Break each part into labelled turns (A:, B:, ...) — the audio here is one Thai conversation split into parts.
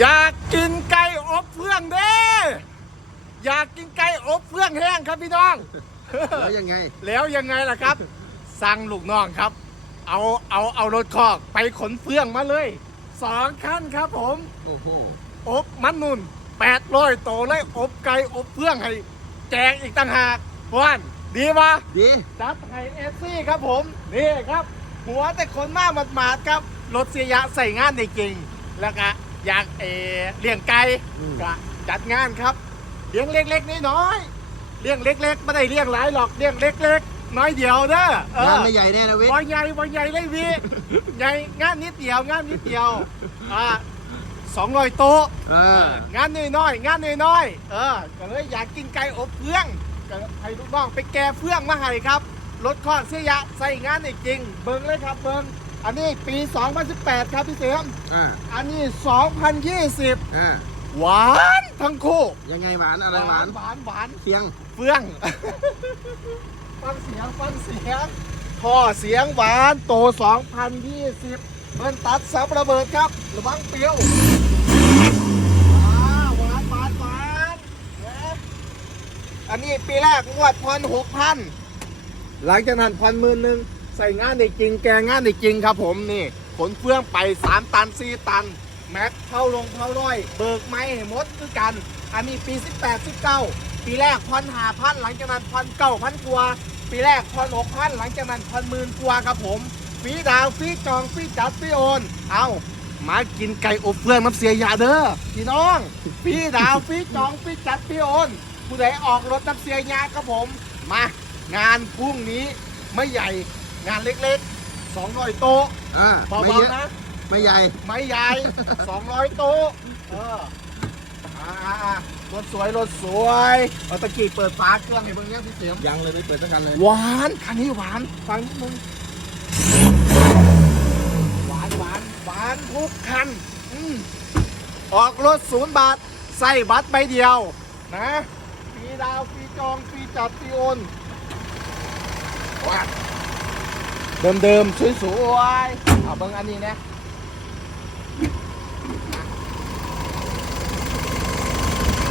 A: อยากกินไก่อบเฟื่องเด้อยากกินไก่อบเฟื่องแห้งครับพี่น้อง
B: แล้วยังไง
A: แล้วยังไงล่ะครับ สั่งลูกน้องครับ เอาเอาเอารถคอกไปขนเฟื่องมาเลยสองคันครับผม
B: โอ้โห
A: อบมันนุ่นแปดร้อยโตเลยอบไก่อบเฟื่องให้แจกอีกต่างหากว่านดีปะ
B: ดี
A: จัดให้เอฟซี่ครับผมนี่ครับ หัวแต่คนหน้าหมาดๆครับรถเสียยะใส่งานได้จริงแล้วก็ อยากเออเลี้ยงไก่
B: อืม
A: ก็จัดงานครับ เลี้ยงเล็กๆน้อยๆเลี้ยงเล็กๆไม่ได้เลี้ยงหลายหรอกเลี้ยงเล็กๆน้อยเดียวเด้อเอองา
B: นไม่ใหญ่แน่นะวิท
A: บ่
B: ย์
A: ใหญ่บ่ใหญ่เลยพี่ใหญ่งานนิดเดียวงานนิดเดียวอ่าสองร้อยโต๊ะ
B: เออ
A: งานน้อยๆงานน้อยๆเออก็เลยอยากกินไก่อบเฟื่องก็ให้ลูกน้องไปแก่เฟื่องมาให้ครับรถคอนเสียยะใส่งานได้จริง เบิ่งเลยครับเบิ่ง อันนี้ปี 2018 ครับพี่เสียม
B: อ่า
A: อันนี้ 2020
B: อ่า
A: หวานทั้งคู่
B: ยังไงหวานอะไรหวาน
A: หวานหวาน
B: เสียง
A: เฟื่อง ฟังเสียงฟังเสียงท่อเสียงหวานโต 2020 เบิ่นตัดซับระเบิดครับ ระวังเปรี้ยวอ่าหวานหวานหวานนะครับอันนี้ปีแรกงวดพันหกพันหลังจากนั้นพันหมื่นหนึ่ง ใส่งานได้จริง แกงงานได้จริงครับผมนี่ ขนเฟื่องไป 3 ตัน 4 ตัน แม็กเข้าลงเข้าร้อย เบิกไม้หมดคือกัน อันนี้ปี 18 19 ปีแรกพันหาพันหลังจากนั้นพันเก้าพันกว่าปีแรกพันหกพันหลังจากนั้นพันหมื่นกว่าครับผมฟรีดาวฟรีจองฟรีจัดฟรีโอน เอามากินไก่อบเฟืองน้ำเสียยาเด้อพี่น้องฟรีดาวฟรีจองฟรีจัดฟรีโอนผู้ใดออกรถน้ำเสียยาครับผม มางานพรุ่งนี้ไม่ใหญ่ งานเล็กๆ 200 โต๊ะ
B: อ่า
A: เบา
B: ไม่เยอะ
A: ๆนะ
B: ไม่ใหญ่
A: ไม่ใหญ่ 200 โต๊ะเอออ่ารถสวยรถสวยเอาตะกี้เปิดฝาเครื่องให้เบิ่งยังพี่เสียม
B: ยังเลยไม่เปิดสักกันเลย
A: หวานคันนี้หวานฟังนิดนึงหวานหวานหวานทุกคันอืมออกรถศูนย์บาท ใส่บัตรใบเดียว นะฟรีดาวฟรีจองฟรีจัดฟรีโอนว้า เดิมๆ สวยๆ เอาเบิ่งอันนี้นะ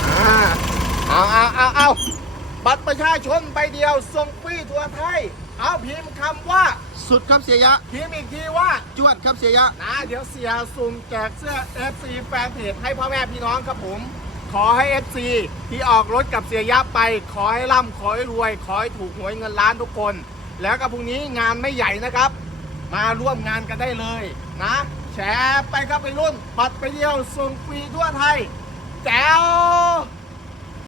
A: อ่าเอาเอาเอาเอาบัตรประชาชนใบเดียวส่งฟรีทั่วไทย เอาพิมพ์คำว่า
B: สุดครับเสียยะ
A: พิมพ์อีกทีว่า
B: จวดครับเสียยะ
A: นะเดี๋ยวเสียสุ่มแจกเสื้อ FC แฟนเพจให้พ่อแม่พี่น้องครับผม ขอให้ FC ที่ออกรถกับเสียยับไป ขอให้ร่ำขอให้รวย ขอให้ถูกหวยเงินล้านทุกคน แล้วก็พรุ่งนี้งานไม่ใหญ่นะครับ มาร่วมงานกันได้เลยนะ แชร์ไปครับไปรุ่นบัตรไปเดียวส่งฟรีทั่วไทยแจ๋ว